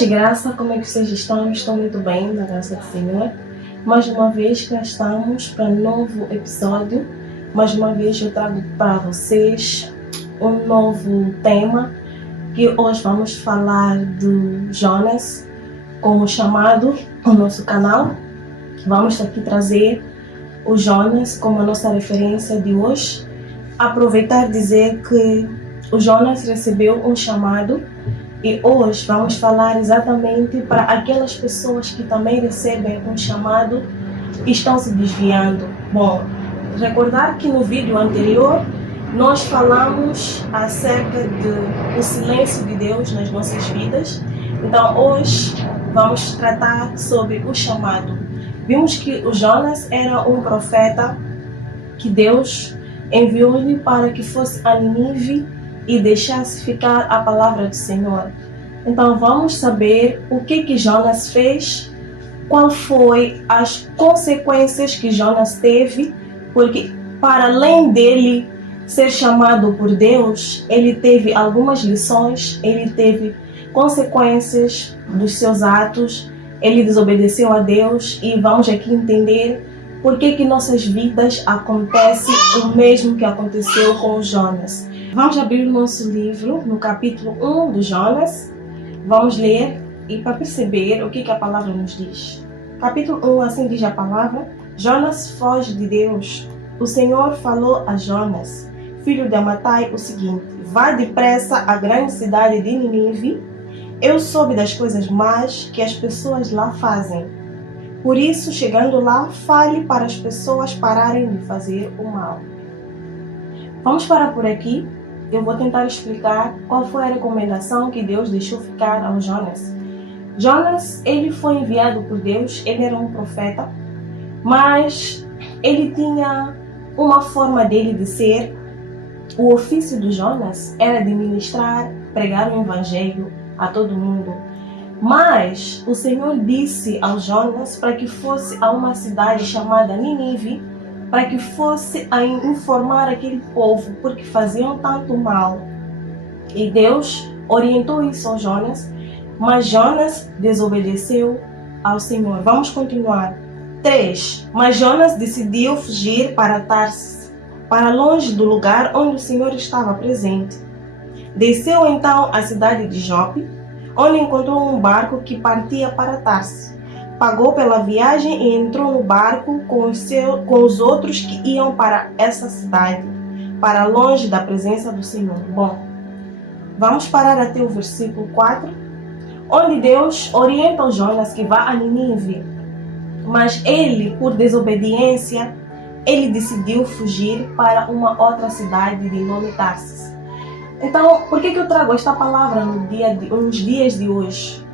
Paz e graça, como é que vocês estão? Estou muito bem, na graça do Senhor. Mais uma vez cá estamos para um novo episódio. Mais uma vez eu trago para vocês um novo tema, que hoje vamos falar do Jonas como chamado no nosso canal. Vamos aqui trazer o Jonas como a nossa referência de hoje. Aproveitar e dizer que o Jonas recebeu um chamado e hoje vamos falar exatamente para aquelas pessoas que também recebem um chamado e estão se desviando. Bom, recordar que no vídeo anterior nós falamos acerca do silêncio de Deus nas nossas vidas. Então hoje vamos tratar sobre o chamado. Vimos que o Jonas era um profeta que Deus enviou-lhe para que fosse a Nínive e deixasse ficar a palavra do Senhor. Então vamos saber o que Jonas fez, qual foi as consequências que Jonas teve, porque para além dele ser chamado por Deus, ele teve algumas lições, ele teve consequências dos seus atos, ele desobedeceu a Deus e vamos aqui entender por que nossas vidas acontece o mesmo que aconteceu com o Jonas. Vamos abrir o nosso livro no capítulo 1 do Jonas. Vamos ler e para perceber o que a palavra nos diz. Capítulo 1, assim diz a palavra: Jonas foge de Deus. O Senhor falou a Jonas, filho de Amittai, o seguinte: vá depressa à grande cidade de Nínive. Eu soube das coisas más que as pessoas lá fazem. Por isso, chegando lá, fale para as pessoas pararem de fazer o mal. Vamos parar por aqui. Eu vou tentar explicar qual foi a recomendação que Deus deixou ficar ao Jonas. Jonas, ele foi enviado por Deus, ele era um profeta, mas ele tinha uma forma dele de ser. O ofício do Jonas era de ministrar, pregar o evangelho a todo mundo. Mas o Senhor disse ao Jonas para que fosse a uma cidade chamada Nínive, para que fosse a informar aquele povo, porque faziam tanto mal. E Deus orientou isso ao Jonas, mas Jonas desobedeceu ao Senhor. Vamos continuar. 3. Mas Jonas decidiu fugir para Tarsis, para longe do lugar onde o Senhor estava presente. Desceu então à cidade de Jope, onde encontrou um barco que partia para Tarsis. Pagou pela viagem e entrou no barco com os outros que iam para essa cidade, para longe da presença do Senhor. Bom, vamos parar até o versículo 4, onde Deus orienta o Jonas que vá a Nínive. Mas ele, por desobediência, ele decidiu fugir para uma outra cidade de nome Tarsis. Então, por que eu trago esta palavra nos dias de hoje?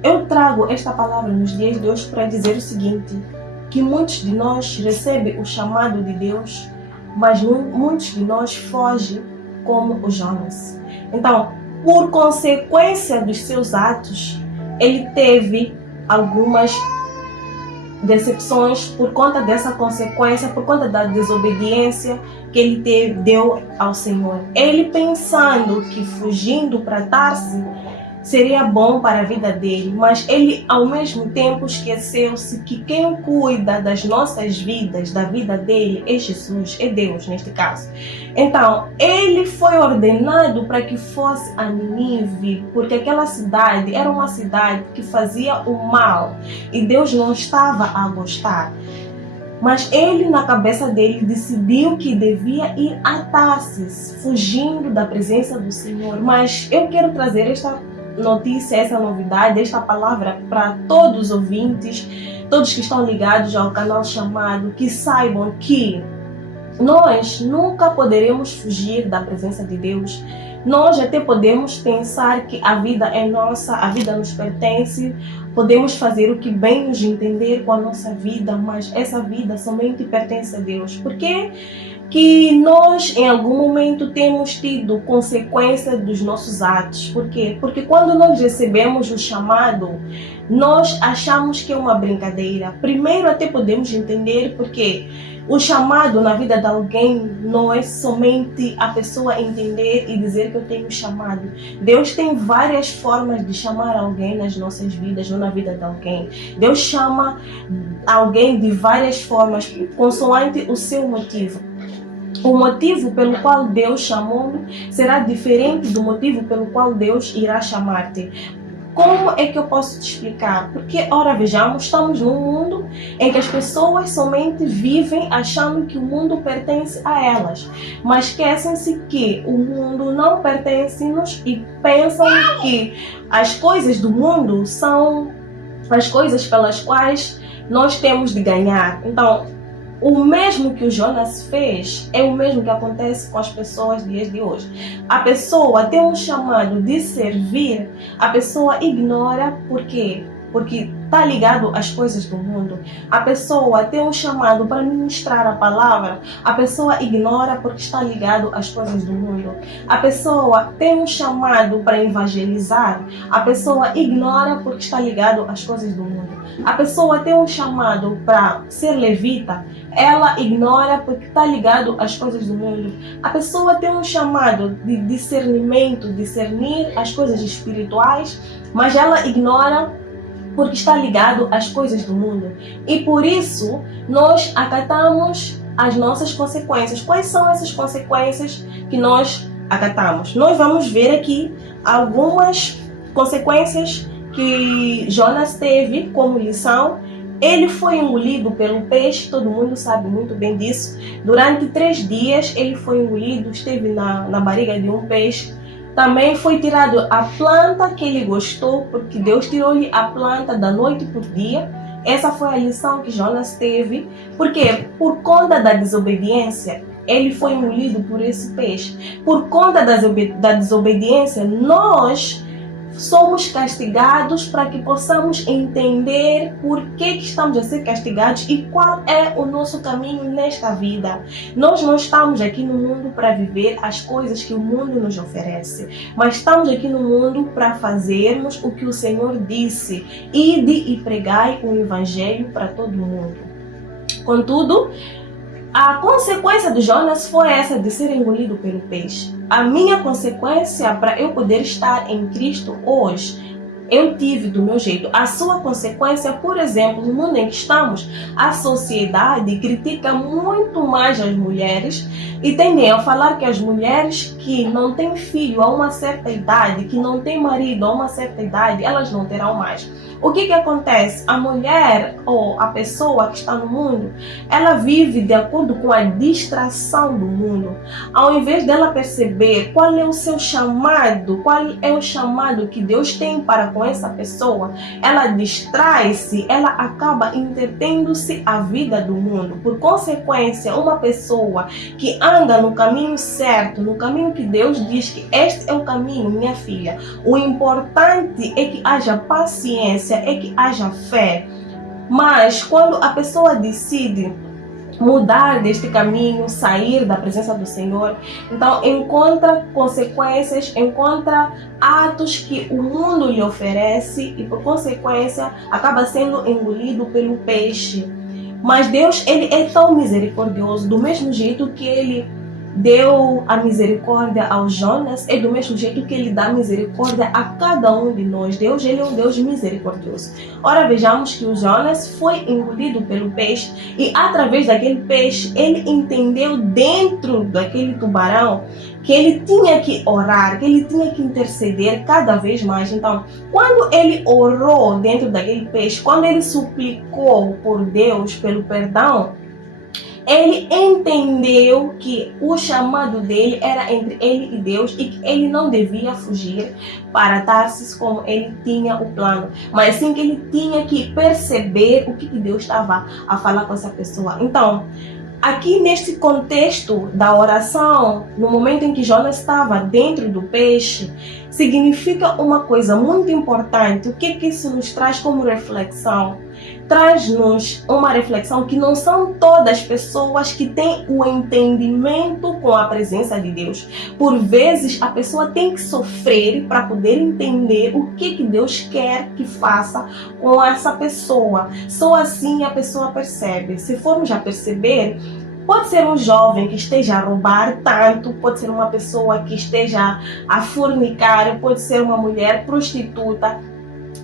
Eu trago esta palavra nos dias de hoje para dizer o seguinte, que muitos de nós recebem o chamado de Deus, mas muitos de nós fogem como o Jonas. Então, por consequência dos seus atos, ele teve algumas decepções por conta dessa consequência, por conta da desobediência que ele deu ao Senhor. Ele pensando que fugindo para Tarsis seria bom para a vida dele, mas ele ao mesmo tempo esqueceu-se que quem cuida das nossas vidas, da vida dele, é Jesus, é Deus neste caso. Então, ele foi ordenado para que fosse a Nínive, porque aquela cidade era uma cidade que fazia o mal e Deus não estava a gostar. Mas ele, na cabeça dele, decidiu que devia ir a Tarsis, fugindo da presença do Senhor. Mas eu quero trazer esta notícia, essa novidade, esta palavra para todos os ouvintes, todos que estão ligados ao canal chamado, que saibam que nós nunca poderemos fugir da presença de Deus. Nós até podemos pensar que a vida é nossa, a vida nos pertence, podemos fazer o que bem nos entender com a nossa vida, mas essa vida somente pertence a Deus. Porque que nós em algum momento temos tido consequência dos nossos atos. Por quê? Porque quando nós recebemos o chamado, nós achamos que é uma brincadeira. Primeiro até podemos entender porque o chamado na vida de alguém não é somente a pessoa entender e dizer que eu tenho chamado. Deus tem várias formas de chamar alguém nas nossas vidas ou na vida de alguém. Deus chama alguém de várias formas, consoante o seu motivo. O motivo pelo qual Deus chamou-me será diferente do motivo pelo qual Deus irá chamar-te. Como é que eu posso te explicar? Porque, ora, vejamos, estamos num mundo em que as pessoas somente vivem achando que o mundo pertence a elas, mas esquecem-se que o mundo não pertence-nos e pensam que as coisas do mundo são as coisas pelas quais nós temos de ganhar. Então, o mesmo que o Jonas fez é o mesmo que acontece com as pessoas dias de hoje. A pessoa tem um chamado de servir, a pessoa ignora. Por quê? Porque está ligado às coisas do mundo. A pessoa tem um chamado para ministrar a palavra, a pessoa ignora porque está ligado às coisas do mundo. A pessoa tem um chamado para evangelizar, a pessoa ignora porque está ligado às coisas do mundo. A pessoa tem um chamado para ser levita, ela ignora porque está ligado às coisas do mundo. A pessoa tem um chamado de discernimento, discernir as coisas espirituais, mas ela ignora porque está ligado às coisas do mundo. E por isso, nós acatamos as nossas consequências. Quais são essas consequências que nós acatamos? Nós vamos ver aqui algumas consequências que Jonas teve como lição. Ele foi engolido pelo peixe, todo mundo sabe muito bem disso. Durante 3 dias ele foi engolido, esteve na barriga de um peixe. Também foi tirado a planta que ele gostou, porque Deus tirou-lhe a planta da noite por dia. Essa foi a lição que Jonas teve, porque por conta da desobediência, ele foi engolido por esse peixe. Por conta da desobediência, nós somos castigados para que possamos entender por que estamos a ser castigados e qual é o nosso caminho nesta vida. Nós não estamos aqui no mundo para viver as coisas que o mundo nos oferece, mas estamos aqui no mundo para fazermos o que o Senhor disse: ide e pregai o evangelho para todo mundo. Contudo, a consequência de Jonas foi essa de ser engolido pelo peixe. A minha consequência para eu poder estar em Cristo hoje, eu tive do meu jeito. A sua consequência, por exemplo, no mundo em que estamos, a sociedade critica muito mais as mulheres e tendem a falar que as mulheres que não têm filho a uma certa idade, que não têm marido a uma certa idade, elas não terão mais. O que acontece? A mulher ou a pessoa que está no mundo, ela vive de acordo com a distração do mundo. Ao invés dela perceber qual é o seu chamado, qual é o chamado que Deus tem para com essa pessoa, ela distrai-se, ela acaba entretendo-se a vida do mundo. Por consequência, uma pessoa que anda no caminho certo, no caminho que Deus diz que este é o caminho, minha filha, o importante é que haja paciência, é que haja fé. Mas quando a pessoa decide mudar deste caminho, sair da presença do Senhor, então encontra consequências, encontra atos que o mundo lhe oferece e por consequência acaba sendo engolido pelo peixe. Mas Deus, ele é tão misericordioso, do mesmo jeito que ele deu a misericórdia ao Jonas, é do mesmo jeito que ele dá misericórdia a cada um de nós. Deus, ele é um Deus misericordioso. Ora, vejamos que o Jonas foi engolido pelo peixe e através daquele peixe, ele entendeu dentro daquele tubarão que ele tinha que orar, que ele tinha que interceder cada vez mais. Então, quando ele orou dentro daquele peixe, quando ele suplicou por Deus pelo perdão, ele entendeu que o chamado dele era entre ele e Deus e que ele não devia fugir para Tarsis como ele tinha o plano, mas sim que ele tinha que perceber o que Deus estava a falar com essa pessoa. Então, aqui neste contexto da oração, no momento em que Jonas estava dentro do peixe, significa uma coisa muito importante. O que isso nos traz como reflexão? traz-nos uma reflexão que não são todas as pessoas que têm o entendimento com a presença de Deus. Por vezes, a pessoa tem que sofrer para poder entender o que Deus quer que faça com essa pessoa. Só assim a pessoa percebe. Se formos a perceber, pode ser um jovem que esteja a roubar tanto, pode ser uma pessoa que esteja a fornicar, pode ser uma mulher prostituta.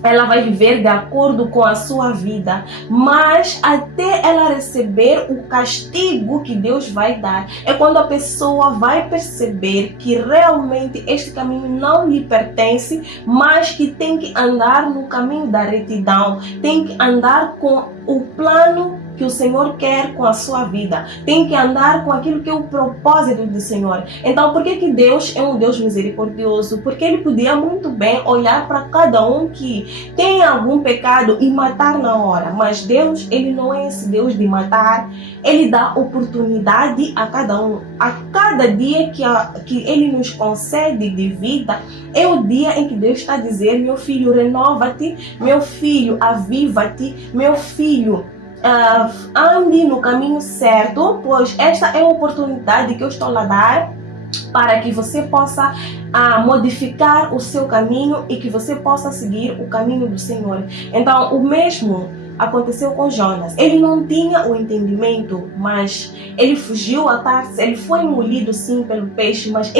Ela vai viver de acordo com a sua vida, mas até ela receber o castigo que Deus vai dar, é quando a pessoa vai perceber que realmente este caminho não lhe pertence, mas que tem que andar no caminho da retidão, tem que andar com o plano que o Senhor quer com a sua vida, tem que andar com aquilo que é o propósito do Senhor. Então, por que Deus é um Deus misericordioso? Porque Ele podia muito bem olhar para cada um que tem algum pecado e matar na hora, mas Deus, Ele não é esse Deus de matar. Ele dá oportunidade a cada um. A cada dia que Ele nos concede de vida, é o dia em que Deus está a dizer: meu filho, renova-te, meu filho, aviva-te, meu filho, ande no caminho certo, pois esta é a oportunidade que eu estou a dar para que você possa modificar o seu caminho e que você possa seguir o caminho do Senhor. Então, o mesmo aconteceu com Jonas. Ele não tinha o entendimento, mas ele fugiu a Tarsis. Ele foi engolido sim pelo peixe, mas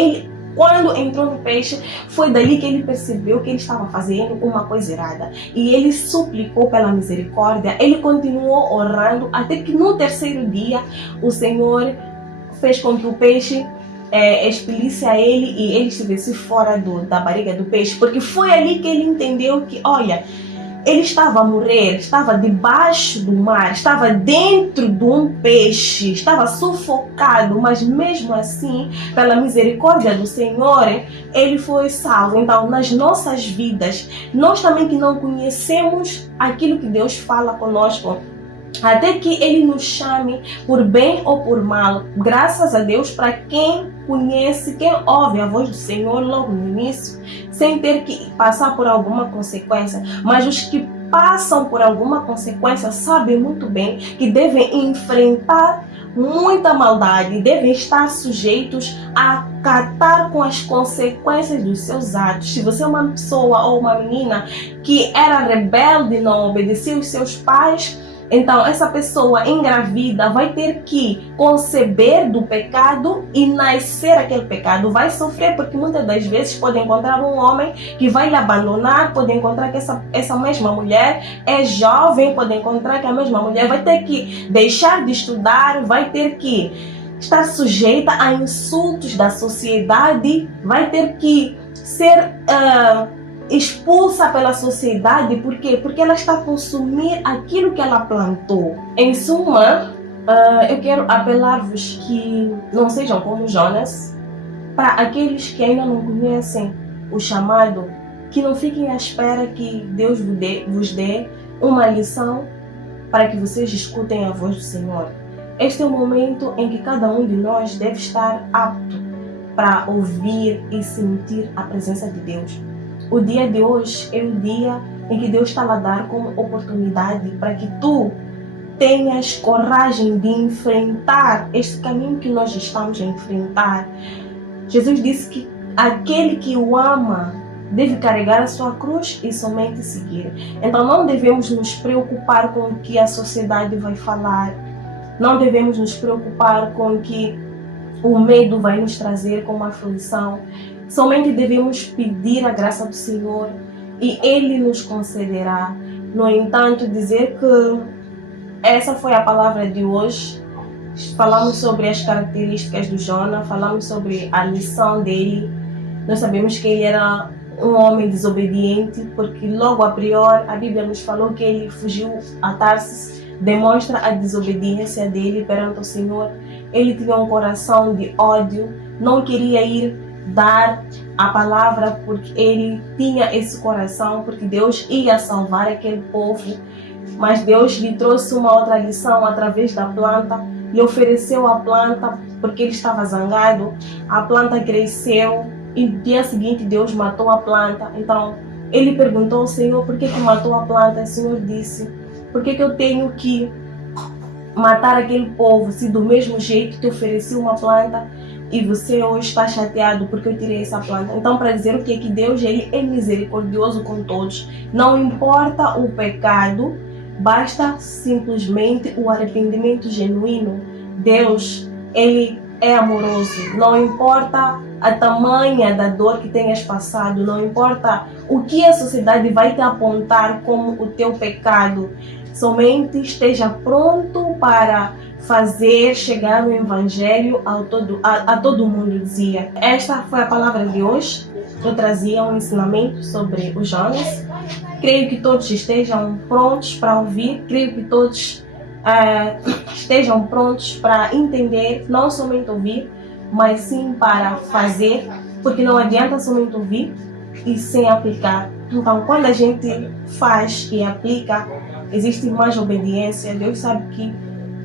quando entrou no peixe, foi dali que ele percebeu que ele estava fazendo uma coisa errada. E ele suplicou pela misericórdia, ele continuou orando, até que no terceiro dia, o Senhor fez com que o peixe expelisse a ele e ele estivesse fora da barriga do peixe. Porque foi ali que ele entendeu que, olha, ele estava a morrer, estava debaixo do mar, estava dentro de um peixe, estava sufocado, mas mesmo assim, pela misericórdia do Senhor, ele foi salvo. Então, nas nossas vidas, nós também que não conhecemos aquilo que Deus fala conosco, até que Ele nos chame por bem ou por mal, graças a Deus, para quem conhece, quem ouve a voz do Senhor logo no início, sem ter que passar por alguma consequência. Mas os que passam por alguma consequência sabem muito bem que devem enfrentar muita maldade, devem estar sujeitos a acatar com as consequências dos seus atos. Se você é uma pessoa ou uma menina que era rebelde, não obedecia aos seus pais, então essa pessoa engravida vai ter que conceber do pecado e nascer aquele pecado, vai sofrer, porque muitas das vezes pode encontrar um homem que vai lhe abandonar, pode encontrar que essa mesma mulher é jovem, pode encontrar que a mesma mulher vai ter que deixar de estudar, vai ter que estar sujeita a insultos da sociedade, vai ter que ser expulsa pela sociedade. Por quê? Porque ela está a consumir aquilo que ela plantou. Em suma, eu quero apelar-vos que não sejam como Jonas. Para aqueles que ainda não conhecem o chamado, que não fiquem à espera que Deus vos dê uma lição para que vocês escutem a voz do Senhor. Este é o momento em que cada um de nós deve estar apto para ouvir e sentir a presença de Deus. O dia de hoje é o dia em que Deus está a dar como oportunidade para que tu tenhas coragem de enfrentar este caminho que nós estamos a enfrentar. Jesus disse que aquele que o ama deve carregar a sua cruz e somente seguir. Então não devemos nos preocupar com o que a sociedade vai falar, não devemos nos preocupar com o que o medo vai nos trazer como aflição. Somente devemos pedir a graça do Senhor e Ele nos concederá. No entanto, dizer que essa foi a palavra de hoje. Falamos sobre as características do Jonas, falamos sobre a lição dele. Nós sabemos que ele era um homem desobediente, porque logo a priori a Bíblia nos falou que ele fugiu a Tarsis, demonstra a desobediência dele perante o Senhor. Ele tinha um coração de ódio, não queria ir dar a palavra porque ele tinha esse coração, porque Deus ia salvar aquele povo. Mas Deus lhe trouxe uma outra lição através da planta, lhe ofereceu a planta porque ele estava zangado. A planta cresceu e no dia seguinte Deus matou a planta. Então ele perguntou ao Senhor: por que matou a planta? O Senhor disse: Por que eu tenho que matar aquele povo se do mesmo jeito te ofereci uma planta e você hoje está chateado porque eu tirei essa planta? Então, para dizer o que Deus ele é misericordioso com todos, não importa o pecado, basta simplesmente o arrependimento genuíno. Deus, ele é amoroso, não importa a tamanha da dor que tenhas passado, não importa o que a sociedade vai te apontar como o teu pecado, somente esteja pronto para fazer chegar o Evangelho a todo mundo, dizia. Esta foi a palavra de hoje. Eu trazia um ensinamento sobre o Jonas. Creio que todos estejam prontos para ouvir, creio que todos estejam prontos para entender, não somente ouvir, mas sim para fazer, porque não adianta somente ouvir e sem aplicar. Então, quando a gente faz e aplica, existe mais obediência. Deus sabe que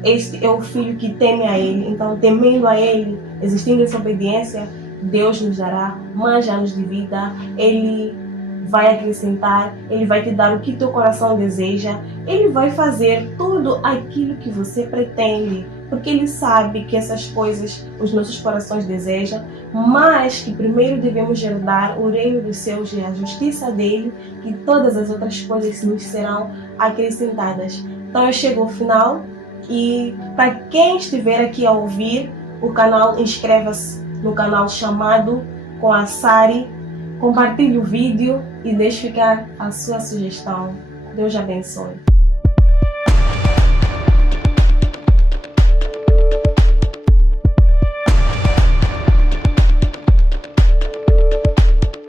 este é o filho que teme a Ele. Então, temendo a Ele, existindo essa obediência, Deus nos dará mais anos de vida. Ele vai acrescentar, Ele vai te dar o que teu coração deseja. Ele vai fazer tudo aquilo que você pretende, porque Ele sabe que essas coisas os nossos corações desejam, mas que primeiro devemos herdar o reino dos céus e a justiça dEle, que todas as outras coisas nos serão acrescentadas. Então eu chego ao final e para quem estiver aqui a ouvir o canal, inscreva-se no canal Chamado com a Sari, compartilhe o vídeo e deixe ficar a sua sugestão. Deus abençoe.